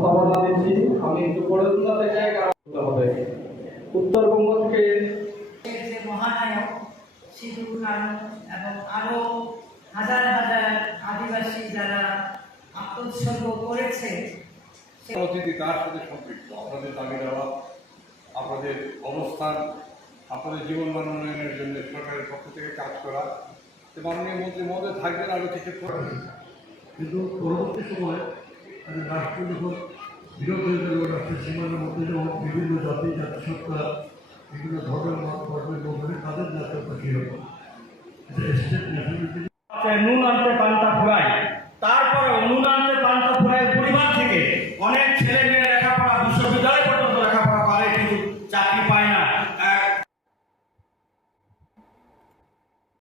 প্রস্তাবনা দিচ্ছি। আমি একটু পরে থেকে হবে উত্তরবঙ্গ থেকে যে মহানায়ক সিধু কানু এবং আরো হাজার হাজার আদিবাসী যারা আত্মোৎসর্গ করেছে রাজনীতি তার সাথে সম্পৃক্ত। আপনাদের দাবি দেওয়া, আপনাদের অবস্থান, আপনাদের জীবন মান উন্নয়নের জন্য সরকারের পক্ষ থেকে কাজ করা, মাননীয় মন্ত্রী মহোদয় থাকবেন আরও কিছু করেন। কিন্তু পরবর্তী সময় রাষ্ট্র যখন বিরোধ হয়ে গেল, রাষ্ট্রের সীমানার মধ্যে যেমন বিভিন্ন জাতি জাতিসত্তা বিভিন্ন ধর্মের ধর্মের লোকের তাদের জাতীয়তা কী হলো, স্টেট ন্যাশনালিটি নুন আনতে পান্তা ফুরায়, তারপরে নুন আনতে পান্তা ফুরায় পরিবার থেকে অনেক ছেলে